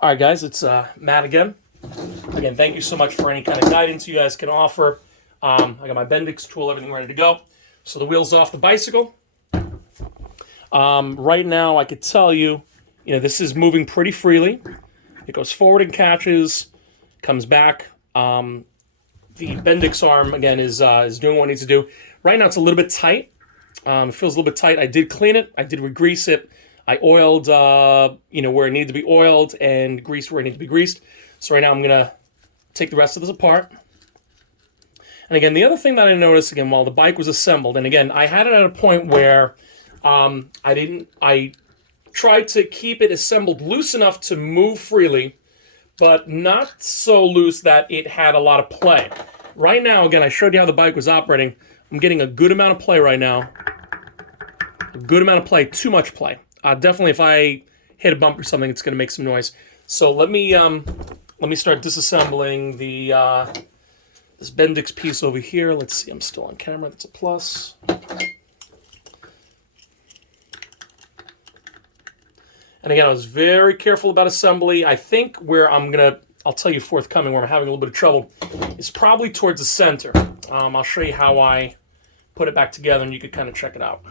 All right, guys, it's Matt again. Again, thank you so much for any kind of guidance you guys can offer. I got my Bendix tool, everything ready to go. So the wheel's off the bicycle. Right now, I could tell you, this is moving pretty freely. It goes forward and catches, comes back. The Bendix arm, again, is doing what it needs to do. Right now, it's a little bit tight. It feels a little bit tight. I did clean it. I did re-grease it. I oiled, where it needed to be oiled and greased where it needed to be greased. So right now I'm going to take the rest of this apart. And again, the other thing that I noticed, again, while the bike was assembled, and again, I had it at a point where I tried to keep it assembled loose enough to move freely, but not so loose that it had a lot of play. Right now, again, I showed you how the bike was operating. I'm getting a good amount of play right now. A good amount of play, too much play. Definitely, if I hit a bump or something, it's going to make some noise. So let me start disassembling the this Bendix piece over here. Let's see, I'm still on camera. That's a plus. And again, I was very careful about assembly. I think where I'll tell you forthcoming, where I'm having a little bit of trouble, is probably towards the center. I'll show you how I put it back together, and you could kind of check it out.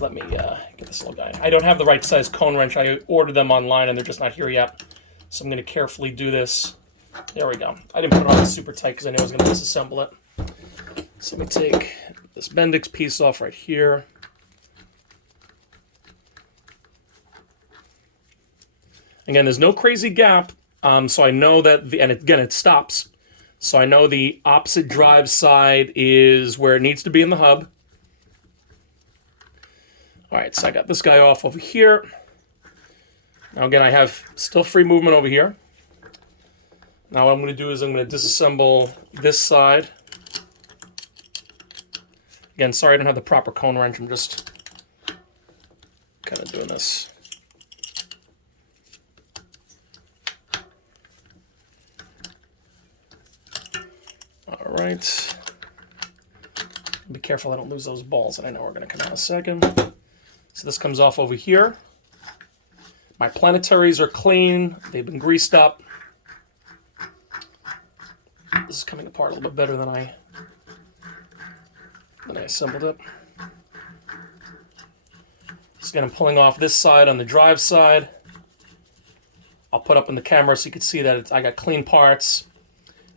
Let me get this little guy. I don't have the right size cone wrench. I ordered them online, and they're just not here yet. So I'm going to carefully do this. There we go. I didn't put it on super tight because I knew I was going to disassemble it. So let me take this Bendix piece off right here. Again, there's no crazy gap, so I know that, and again, it stops. So I know the opposite drive side is where it needs to be in the hub. All right, so I got this guy off over here. Now again, I have still free movement over here. Now what I'm going to do is I'm going to disassemble this side. Again, sorry I don't have the proper cone wrench. I'm just kind of doing this. All right. Be careful I don't lose those balls that I know are going to come out in a second. So this comes off over here. My planetaries are clean. They've been greased up. This is coming apart a little bit better than I assembled it. So again, I'm pulling off this side on the drive side. I'll put up in the camera so you can see that I got clean parts.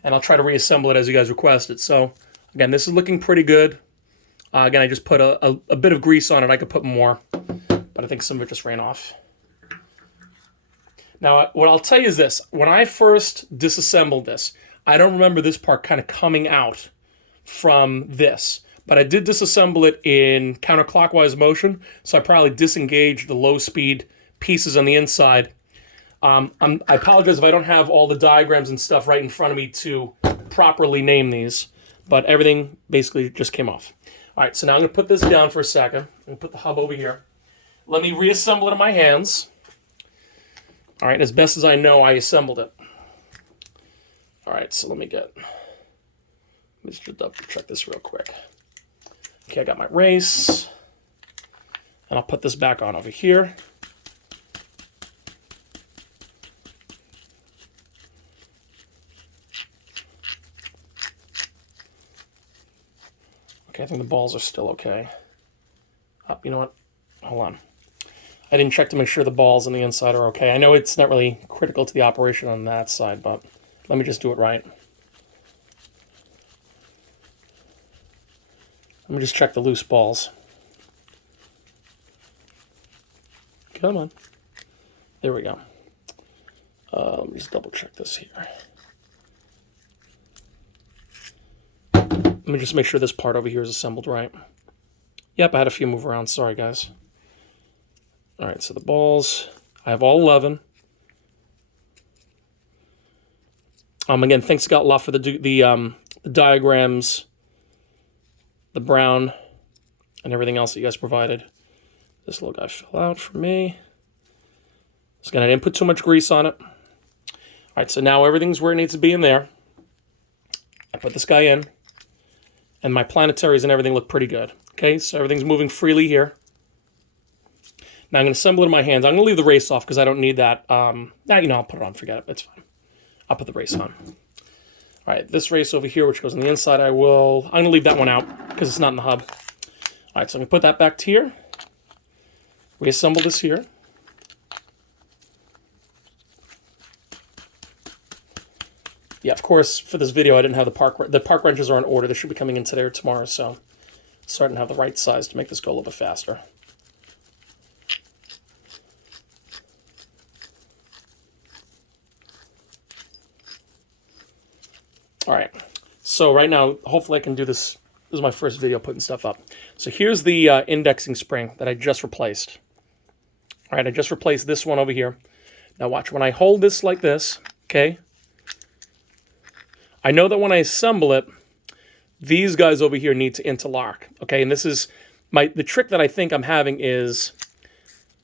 And I'll try to reassemble it as you guys requested. So again, this is looking pretty good. Again, I just put a bit of grease on it. I could put more, but I think some of it just ran off. Now, what I'll tell you is this. When I first disassembled this, I don't remember this part kind of coming out from this, but I did disassemble it in counterclockwise motion, so I probably disengaged the low-speed pieces on the inside. I apologize if I don't have all the diagrams and stuff right in front of me to properly name these, but everything basically just came off. All right, so now I'm going to put this down for a second. I'm going to put the hub over here. Let me reassemble it in my hands. All right, as best as I know, I assembled it. All right, so let me just double check this real quick. Okay, I got my race, and I'll put this back on over here. Okay, I think the balls are still okay. You know what? Hold on. I didn't check to make sure the balls on the inside are okay. I know it's not really critical to the operation on that side, but let me just do it right. Let me just check the loose balls. Come on. There we go. Let me just double check this here. Let me just make sure this part over here is assembled right. Yep, I had a few move around. Sorry, guys. All right, so the balls, I have all 11. Again, thanks to lot for the diagrams, the brown, and everything else that you guys provided. This little guy fell out for me. So again, I didn't put too much grease on it. All right, so now everything's where it needs to be in there. I put this guy in, and my planetaries and everything look pretty good. Okay, so everything's moving freely here. Now I'm going to assemble it in my hands. I'm going to leave the race off because I don't need that. I'll put it on. Forget it. It's fine. I'll put the race on. All right, this race over here, which goes on the inside, I'm going to leave that one out because it's not in the hub. All right, so I'm going to put that back to here. Reassemble this here. Yeah, of course, for this video, I didn't have the park wrenches are in order. They should be coming in today or tomorrow, so starting to have the right size to make this go a little bit faster. All right, so right now, hopefully I can do this. This is my first video putting stuff up. So here's the indexing spring that I just replaced. All right, I just replaced this one over here. Now watch, when I hold this like this, okay, I know that when I assemble it, these guys over here need to interlock, okay? And this is the trick that I think I'm having is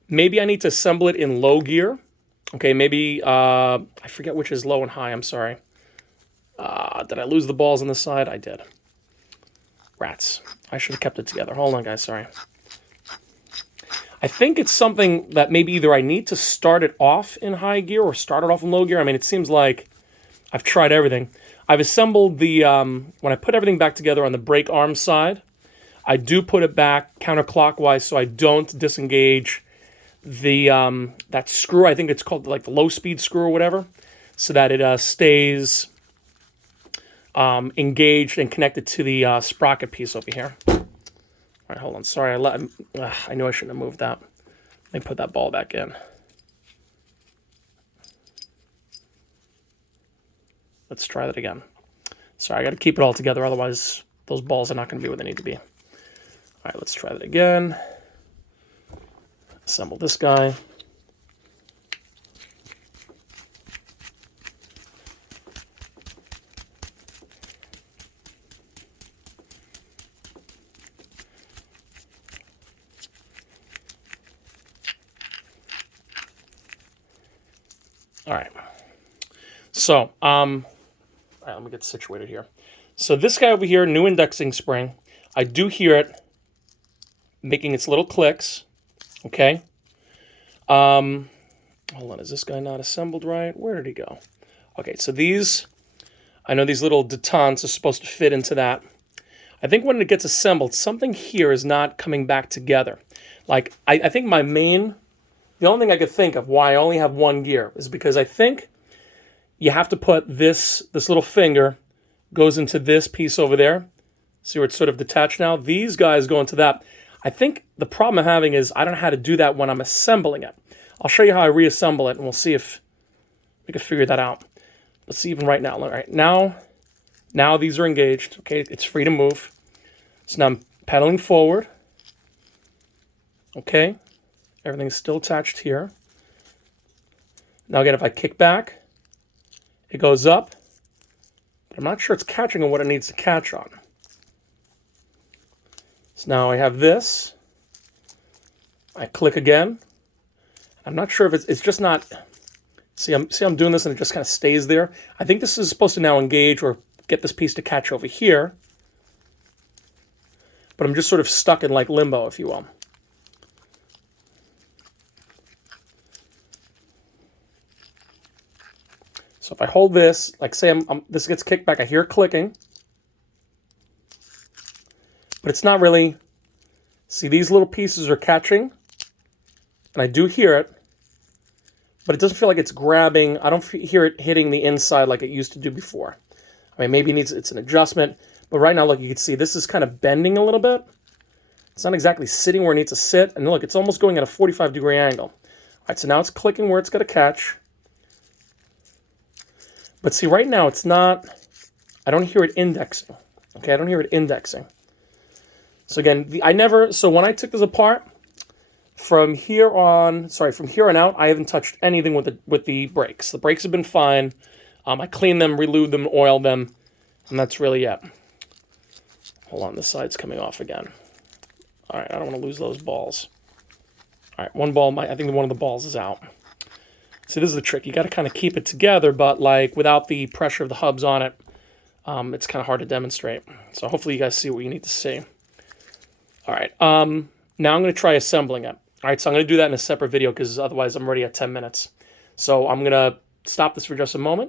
maybe I need to assemble it in low gear, okay? Maybe, I forget which is low and high, I'm sorry. Did I lose the balls on the side? I did. Rats. I should have kept it together. Hold on, guys, sorry. I think it's something that maybe either I need to start it off in high gear or start it off in low gear. I mean, it seems like I've tried everything. I've assembled the, when I put everything back together on the brake arm side, I do put it back counterclockwise so I don't disengage the, that screw. I think it's called like the low speed screw or whatever, so that it stays engaged and connected to the sprocket piece over here. All right, hold on. Sorry, I knew I shouldn't have moved that. Let me put that ball back in. Let's try that again. Sorry, I got to keep it all together, otherwise those balls are not going to be where they need to be. All right, let's try that again. Assemble this guy. All right. So, all right, let me get situated here. So this guy over here, new indexing spring. I do hear it making its little clicks. Okay. Hold on, is this guy not assembled right? Where did he go? Okay, so these, I know these little detents are supposed to fit into that. I think when it gets assembled, something here is not coming back together. Like, I think my main, the only thing I could think of why I only have one gear is because I think you have to put this little finger goes into this piece over there. See where it's sort of detached now? These guys go into that. I think the problem I'm having is I don't know how to do that when I'm assembling it. I'll show you how I reassemble it, and we'll see if we can figure that out. Let's see even right now. All right, now these are engaged. Okay, it's free to move. So now I'm pedaling forward. Okay, everything's still attached here. Now again, if I kick back, it goes up, but I'm not sure it's catching on what it needs to catch on. So now I have this. I click again. I'm not sure if it's just not. See, I'm doing this and it just kind of stays there. I think this is supposed to now engage or get this piece to catch over here, but I'm just sort of stuck in like limbo, if you will. So if I hold this, like say this gets kicked back, I hear it clicking, but it's not really, see these little pieces are catching, and I do hear it, but it doesn't feel like it's grabbing, I don't hear it hitting the inside like it used to do before. I mean, maybe it's an adjustment, but right now, look, you can see this is kind of bending a little bit. It's not exactly sitting where it needs to sit, and look, it's almost going at a 45-degree angle. All right, so now it's clicking where it's going to catch. But see, right now it's not, I don't hear it indexing. Okay, I don't hear it indexing. So again, so when I took this apart, from here on out, I haven't touched anything with the brakes. The brakes have been fine. I cleaned them, relubed them, oiled them, and that's really it. Hold on, this side's coming off again. All right, I don't want to lose those balls. All right, one ball, I think one of the balls is out. See, this is the trick. You got to kind of keep it together, but like without the pressure of the hubs on it, it's kind of hard to demonstrate. So hopefully you guys see what you need to see. All right, now I'm going to try assembling it. All right, so I'm going to do that in a separate video because otherwise I'm already at 10 minutes. So I'm going to stop this for just a moment.